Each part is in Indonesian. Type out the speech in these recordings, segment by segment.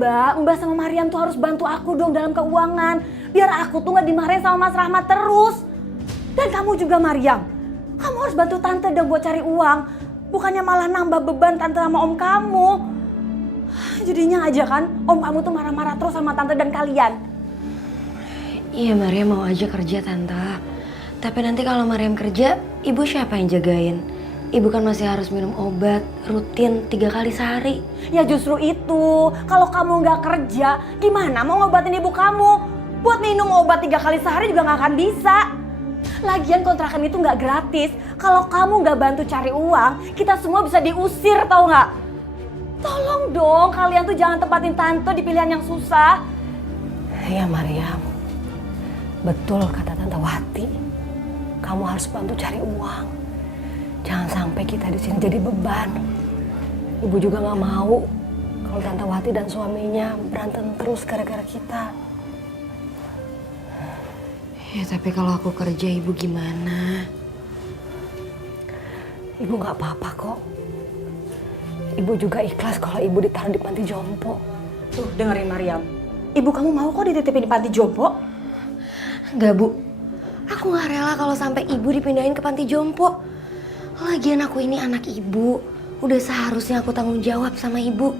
Mbak sama Mariam tuh harus bantu aku dong dalam keuangan. Biar aku tuh gak dimarahin sama Mas Rahmat terus. Dan kamu juga Mariam, kamu harus bantu Tante dong buat cari uang. Bukannya malah nambah beban Tante sama Om kamu. Jadinya aja kan, Om kamu tuh marah-marah terus sama Tante dan kalian. Iya Mariam mau aja kerja Tante. Tapi nanti kalau Mariam kerja, ibu siapa yang jagain? Ibu kan masih harus minum obat rutin 3 kali sehari. Ya justru itu, kalau kamu nggak kerja, gimana mau ngobatin ibu kamu? Buat minum obat 3 kali sehari juga nggak akan bisa. Lagian kontrakan itu nggak gratis. Kalau kamu nggak bantu cari uang, kita semua bisa diusir, tau nggak? Tolong dong, kalian tuh jangan tempatin Tante di pilihan yang susah. Ya Mariam, betul kata Tante Wati. Kamu harus bantu cari uang. Jangan sampai kita di sini jadi beban. Ibu juga nggak mau kalau Tante Wati dan suaminya berantem terus gara-gara kita. Ya tapi kalau aku kerja ibu gimana? Ibu nggak apa-apa kok. Ibu juga ikhlas kalau ibu ditaruh di panti jompo. Tuh dengerin Mariam, ibu kamu mau kok dititipin di panti jompo? Enggak Bu, aku nggak rela kalau sampai ibu dipindahin ke panti jompo. Lagian aku ini anak ibu, udah seharusnya aku tanggung jawab sama ibu.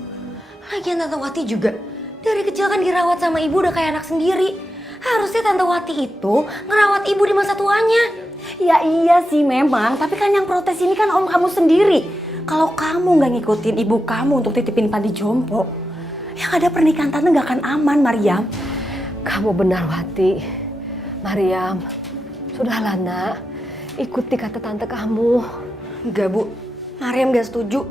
Lagian Tante Wati juga, dari kecil kan dirawat sama ibu udah kayak anak sendiri. Harusnya Tante Wati itu ngerawat ibu di masa tuanya. Ya iya sih memang, tapi kan yang protes ini kan Om kamu sendiri. Kalau kamu nggak ngikutin ibu kamu untuk titipin panti jompo, yang ada pernikahan Tante nggak akan aman, Mariam. Kamu benar Wati. Mariam, sudahlah nak, ikuti kata tante kamu. Enggak Bu, Mariam gak setuju.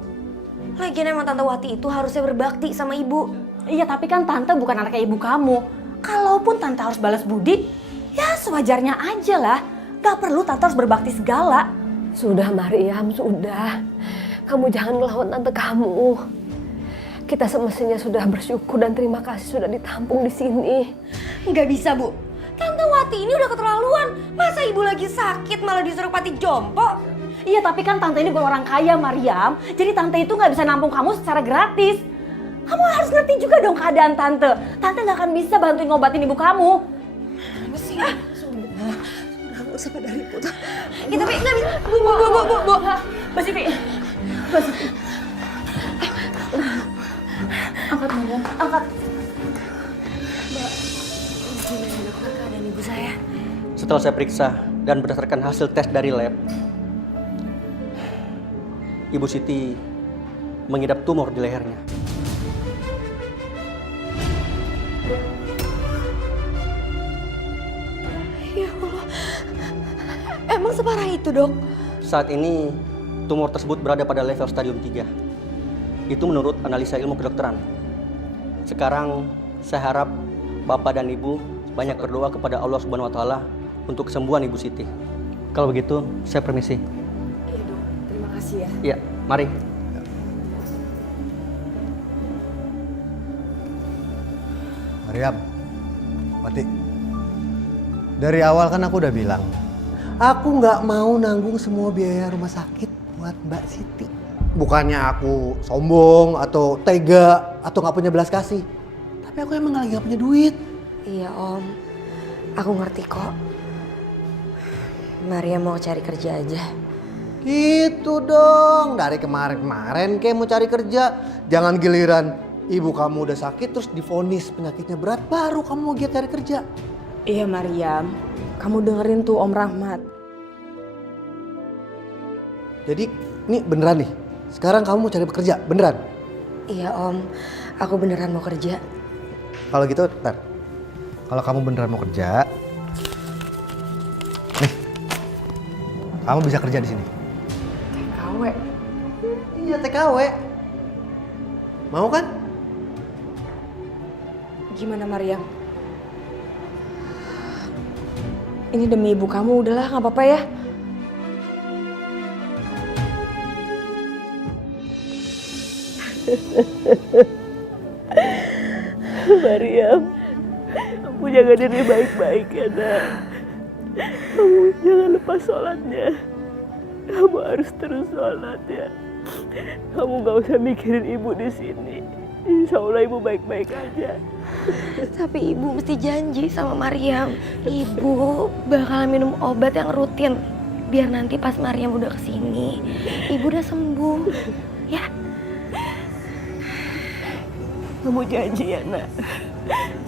Lagian emang Tante Wati itu harusnya berbakti sama ibu. Iya tapi kan Tante bukan anaknya ibu kamu. Kalaupun Tante harus balas budi, ya sewajarnya aja lah. Gak perlu Tante harus berbakti segala. Sudah Mariam, sudah. Kamu jangan ngelawan tante kamu. Kita semestinya sudah bersyukur dan terima kasih sudah ditampung di sini. Nggak bisa Bu, Tante Wati ini udah keterlaluan. Masa ibu lagi sakit malah disuruh panti jompo? Iya tapi kan Tante ini bukan orang kaya Mariam. Jadi Tante itu gak bisa nampung kamu secara gratis. Kamu harus ngerti juga dong keadaan Tante. Tante gak akan bisa bantuin ngobatin ibu kamu. Sudah gak usah pada ribut. Ya tapi nggak bisa. Bu. Mbak Siti. Angkat Mariam, angkat. Gimana dokter keadaan ibu saya? Setelah saya periksa dan berdasarkan hasil tes dari lab, Ibu Siti mengidap tumor di lehernya. Ya Allah, emang separah itu dok? Saat ini tumor tersebut berada pada level stadium 3. Itu menurut analisa ilmu kedokteran. Sekarang saya harap Bapak dan Ibu banyak berdoa kepada Allah Subhanahu wa taala untuk kesembuhan Ibu Siti. Kalau begitu, saya permisi. Iya dok, terima kasih ya. Iya, mari. Mariam, Wati, dari awal kan aku udah bilang, aku nggak mau nanggung semua biaya rumah sakit buat Mbak Siti. Bukannya aku sombong atau tega atau nggak punya belas kasih, tapi aku emang lagi nggak punya duit. Iya Om, aku ngerti kok. Maria mau cari kerja aja. Gitu dong, dari kemarin-kemarin kayak mau cari kerja, jangan giliran ibu kamu udah sakit terus divonis penyakitnya berat, baru kamu mau giat cari kerja. Iya Mariam, kamu dengerin tuh Om Rahmat. Jadi ini beneran nih, sekarang kamu mau cari pekerja, beneran? Iya Om, aku beneran mau kerja. Kalau gitu, ntar. Kalau kamu beneran mau kerja, nih, kamu bisa kerja di sini. TKW. Iya TKW. Mau kan? Gimana Mariam? Ini demi ibu kamu, udahlah nggak apa-apa ya. Mariam, kamu jaga diri baik-baik ya nak. Kamu jangan lepas sholatnya. Kamu harus terus sholat ya. Kamu gak usah mikirin ibu di sini. Insya Allah ibu baik-baik aja. Tapi ibu mesti janji sama Mariam. Ibu bakal minum obat yang rutin. Biar nanti pas Mariam udah kesini, ibu udah sembuh. Ya? Kamu janji ya nak.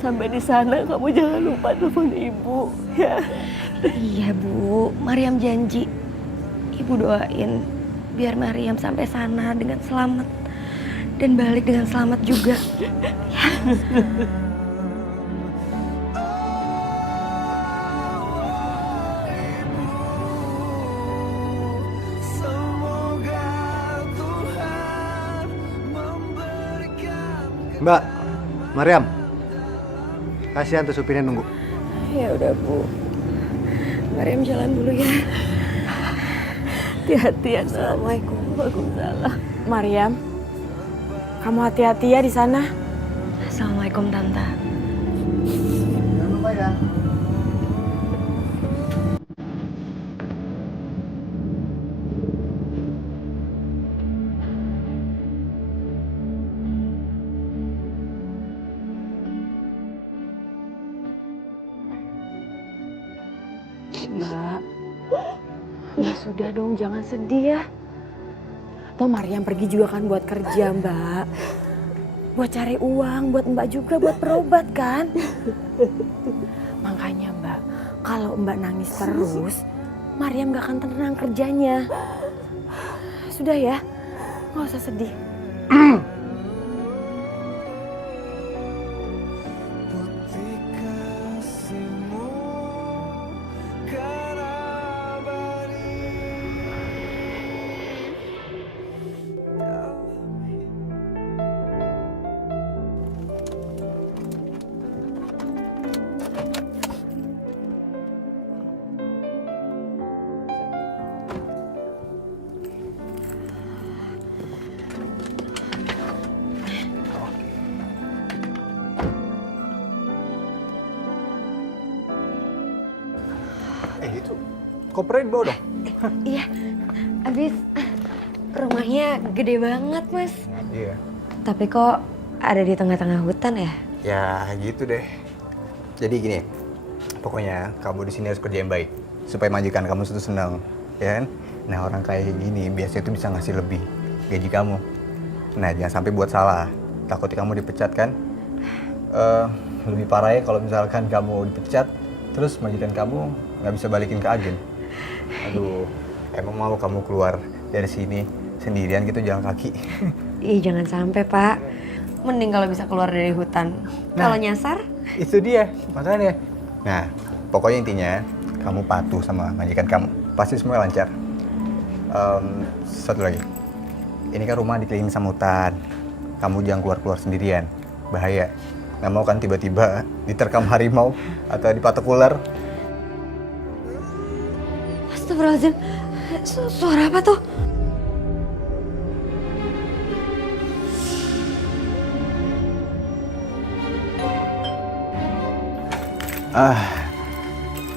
Sampai di sana kamu jangan lupa telepon ibu ya. Iya bu, Mariam janji. Ibu doain biar Mariam sampai sana dengan selamat. Dan balik dengan selamat juga. Ya. Mbak, Mariam, kasihan tuh supirnya nunggu. Ya udah bu. Mariam jalan dulu ya. Hati-hati ya. Assalamualaikum. Waalaikumsalam. Mariam, kamu hati-hati ya di sana. Assalamualaikum Tante. Jangan lupa ya. Mbak, ya sudah dong, jangan sedih ya. Toh Mariam pergi juga kan buat kerja, Mbak. Buat cari uang, buat Mbak juga, buat berobat kan. Makanya Mbak, kalau Mbak nangis terus, Mariam gak akan tenang kerjanya. Sudah ya, gak usah sedih. Itu kopernya dibawa dong. Iya, abis rumahnya gede banget mas. Iya. Tapi kok ada di tengah-tengah hutan ya? Ya gitu deh. Jadi gini, pokoknya kamu di sini harus kerja yang baik supaya majikan kamu itu senang, ya kan? Nah orang kayak gini biasanya itu bisa ngasih lebih gaji kamu. Nah jangan sampai buat salah, takut kamu dipecat kan? Lebih parah ya kalau misalkan kamu dipecat, terus majikan kamu nggak bisa balikin ke agen. Aduh, emang mau kamu keluar dari sini sendirian gitu jalan kaki? Ih jangan sampai pak. Mending kalau bisa keluar dari hutan. Kalau nyasar? Itu dia, makanya. Nah, pokoknya intinya kamu patuh sama majikan kamu. Pasti semua lancar. Satu lagi. Ini kan rumah dikelilingi sama hutan. Kamu jangan keluar-keluar sendirian. Bahaya. Nggak mau kan tiba-tiba diterkam harimau atau dipatok ular. Astagfirullahaladzim. Suara apa tuh?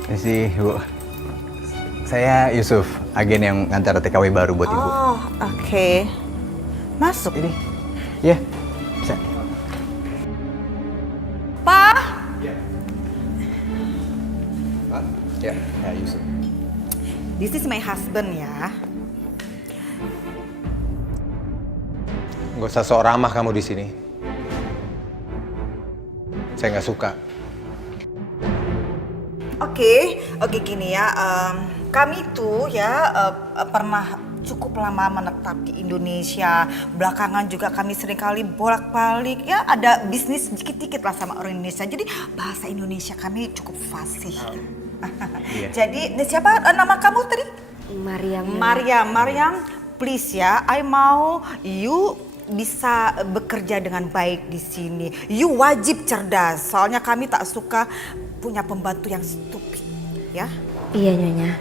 Ini sih, Bu. Saya Yusuf, agen yang ngantar TKW baru buat Ibu. Oh, oke. Masuk. Ini. Ya, bisa. Pak, Pak? Ya, Yusuf. this is my husband ya. Gak usah sok ramah kamu di sini. Saya nggak suka. Oke gini ya. Kami tuh ya pernah cukup lama menetap di Indonesia. Belakangan juga kami seringkali bolak-balik ya ada bisnis dikit-dikit lah sama orang Indonesia. Jadi bahasa Indonesia kami cukup fasih. Iya. Jadi siapa nama kamu tadi? Mariam. Mariam, please ya. I mau you bisa bekerja dengan baik di sini. You wajib cerdas. Soalnya kami tak suka punya pembantu yang stupid, ya. Iya nyonya.